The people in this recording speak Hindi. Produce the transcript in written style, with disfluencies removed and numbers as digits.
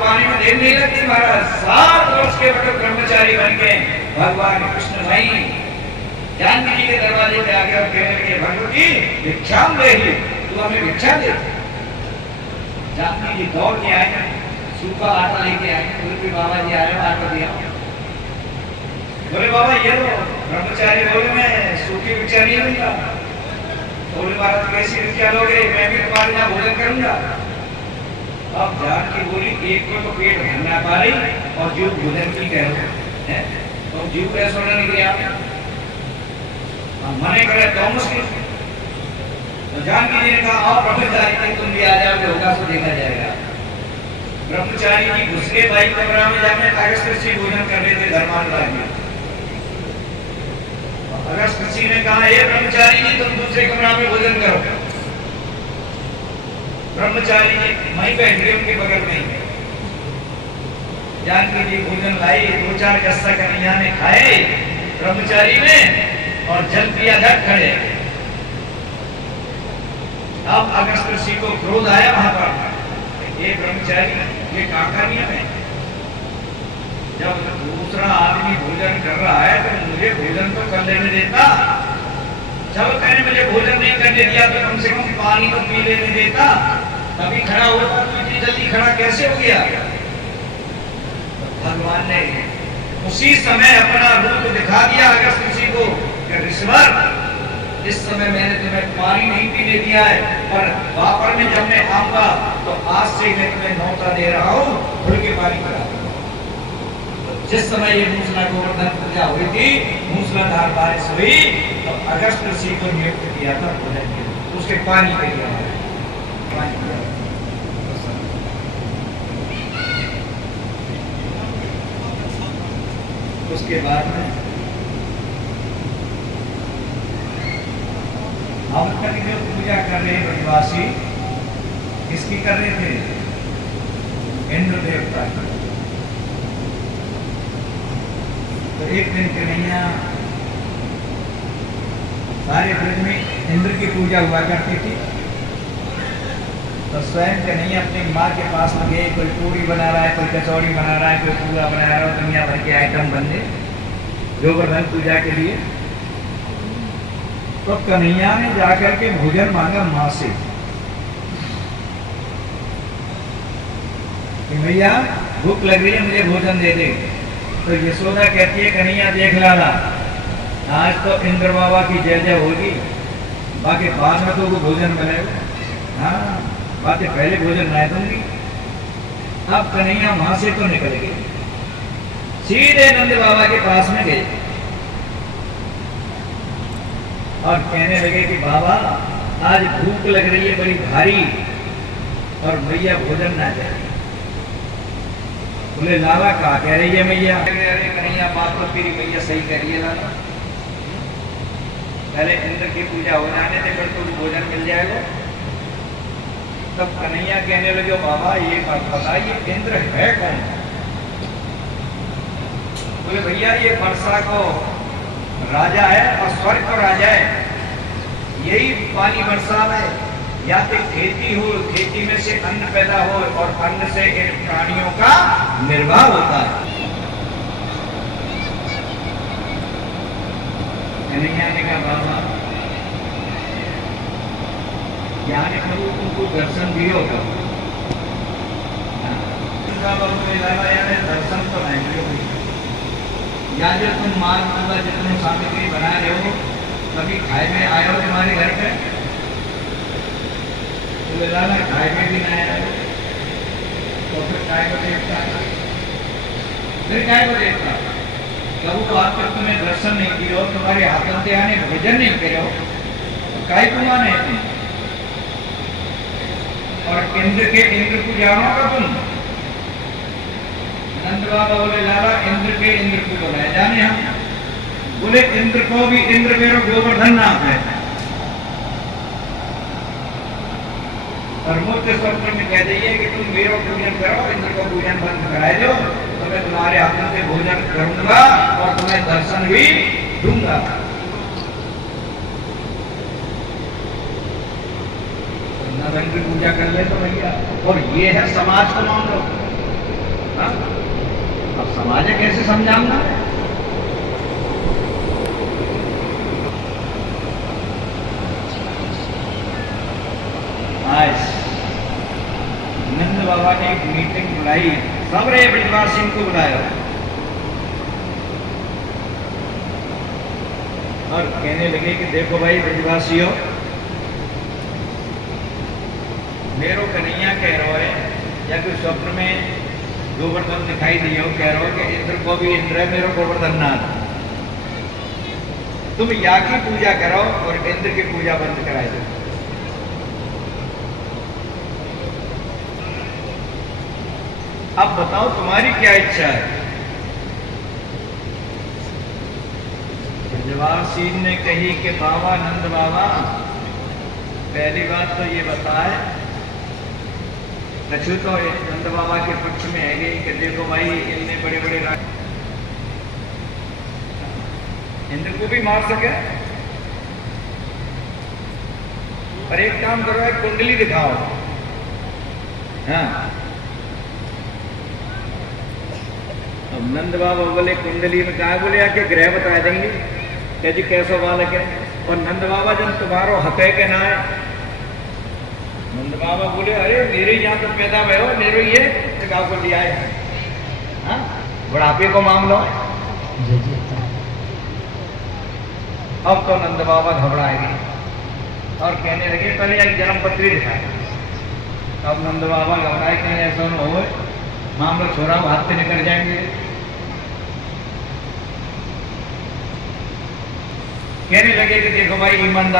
पाने में देर नहीं लगती महाराज। 7 वर्ष के वक्त ब्रह्मचारी बन गए। भगवान कृष्ण भाई जानकी जी के दरवाजे पे आके और कहने लगे भगवती भिक्षाम ले ही, तू हमें भिक्षा दे। जानकी जी दौड़ के आए, सूखा आटा लेके आए, बोले बाबा जी आए आटा दिया। बोले बाबा ये लो। ब्रह्मचारी बोले मैं सूखी भिक्षा नहीं लूंगा। बोले महाराज कैसी भिक्षा लोगे, मैं भी तुम्हारे यहाँ भोजन करूंगा। अब जानकी बोली एक को तो पेट भरना पा रही और जीव भोजन की कह रहे हैं, तो जीव कैसे होना नहीं गया, मने करे तो मुश्किल। तो जानकी जी ने कहा आओ ब्रह्मचारी जी तुम भी आ जाओगे, होगा तो देखा जाएगा। ब्रह्मचारी जी घुस के भाई कमरा में जाने अगस्त ऋषि भोजन कर रहे थे धर्मांतरा जी। अगस्त ऋषि ने कहा ये ब्रह्मचारी जी तुम दूसरे कमरा में भोजन करो। ब्रह्मचारी जी वहीं बैठ गए उनके बगल में। जानकी जी भोजन लाई, 2-4 गस्सा कन्हैया ने खाए ब्रह्मचारी ने और जल पिया झट खड़े। अब अगस्त ऋषि को क्रोध आया वहां पर, ये ब्रह्मचारी ये काका नियम है, जब दूसरा आदमी भोजन कर रहा है तो मुझे भोजन तो कर लेने देता। जब कहने मुझे भोजन नहीं करने दिया तो कम से कम पानी तो पी लेने देता, तभी खड़ा होता। तो इतनी जल्दी खड़ा कैसे हो गया? भगवान ने उसी समय अपना रूप दिखा दिया अगस्त ऋषि को, ऋषिवर इस समय मैंने तुम्हें पानी नहीं पीने दिया है, पर वापर में जब मैं आऊंगा तो आज से मैं तुम्हें न्योता दे रहा हूं, खुल के पानी पिला। जिस समय ये मूसला गोवर्धन पूजा हुई थी, मूसलाधार बारिश हुई, तो अगस्त ऋषि को नियुक्त किया था भोजन के लिए, उसके पानी के लिए पानी पिया। उसके बाद में हम कभी जो पूजा कर रहे ब्रजवासी किसकी कर रहे थे? इंद्र देवता की। तो एक दिन कन्हैया सारे ब्रज में इंद्र की पूजा हुआ करती थी, तो स्वयं कन्हैया अपनी माँ के पास में गए, कोई पूरी बना रहा है, कोई कचौड़ी बना रहा है, कोई पूरा बना रहा है, दुनिया भर के आइटम बने गोवर्धन पूजा के लिए। तो कन्हैया ने जाकर के भोजन मांगा माँ से कि भैया भूख लग रही है, मुझे भोजन दे दे। तो यशोदा कहती है कन्हैया देख लाला, आज तो इंद्र बाबा की जय जय होगी, बाकी बाद में तो वो भोजन बनाएगा। हाँ बातें पहले भोजन मैं दूंगी। अब कन्हैया वहां से तो निकल गए, सीधे नंद बाबा के पास में गए और कहने लगे कि बाबा आज भूख लग रही है बड़ी भारी और मैया भोजन ना चाहिए। बोले लाला क्या कह रही है मैया? अरे कन्हैया बात तो तेरी मैया सही कह रही है लाला, पहले इंद्र की पूजा हो जाने दे, फिर तो भोजन मिल जाएगा। तब कन्हैया कहने लगे बाबा ये बात बताइए इंद्र है कौन? बोले भैया ये वर्षा को राजा है और स्वर्ग को राजा है, यही पानी वर्षा में या तो खेती हो, खेती में से अन्न पैदा हो और अन्न से इन प्राणियों का निर्वाह होता है। कन्हैया ने कहा बाबा ज्ञान प्रभु तुमको दर्शन भी होगा। दर्शन तो नहीं या जो तुम माल पूरा जितने सामग्री बना रहे हो, कभी खाए में आए हो तुम्हारे घर पे? तो लाला खाए में भी नहीं आए तो फिर काय को देखता, फिर काय को देखता? प्रभु आप तक तुम्हें दर्शन नहीं दियो, तुम्हारे हाथों से आने भोजन नहीं करो, तो काय को माने थे? और इंद्र के इंद्र को जानो का तुम? नंद बाबा बोले लाला इंद्र के इंद्र को तो नहीं जाने हम। बोले इंद्र को भी इंद्र मेरो गोवर्धन नाम है, और मूर्ति स्वप्न में कह दीजिए कि तुम मेरो पूजन करो, इंद्र को पूजन बंद कराए दो, तो मैं तुम्हारे हाथों से भोजन करूंगा और तुम्हें दर्शन भी दूंगा। की पूजा कर ले तो भैया, और ये है समाज का मामला। हाँ? अब समाज कैसे समझाऊंगा? आज नंद बाबा ने एक मीटिंग बुलाई, सब रे ब्रजवासी को बुलाया और कहने लगे कि देखो भाई ब्रजवासियों, मेरो कन्हैया कह रहा है या कोई स्वप्न में गोवर्धन दिखाई दियो, कह रहा हो कि इंद्र को भी इंद्र है, मेरो गोवर्धन नाथ, तुम या की पूजा करो और इंद्र की पूजा बंद कराए दो। अब बताओ तुम्हारी क्या इच्छा है? ब्रजवासी ने कही कि बाबा नंद बाबा, पहली बात तो ये बताए, कछु तो नंद बाबा के पक्ष में है गई कि देखो भाई इनने बड़े बड़े इंद्र को भी मार सके, पर एक काम करो, एक कुंडली दिखाओ। हाँ, अब नंद बाबा बोले कुंडली में कहा, बोले आके ग्रह बता देंगे क्या जी कैसा बालक है। और नंद बाबा जब तुम्हारो हक है के ना है, नंद बाबा बोले अरे मेरे यहाँ तो पैदा हुए हो, मेरे ये गाँव को लिया है। हाँ, बुढ़ापे को मामलो है। अब तो नंद बाबा घबराएंगे और कहने लगे पहले एक जन्म पत्री दिखाए। अब नंद बाबा घबराए, कहीं ऐसा न हो मामला छोरा हाथ से निकल जाएंगे। कहने लगे कि देखो भाई ईमानदार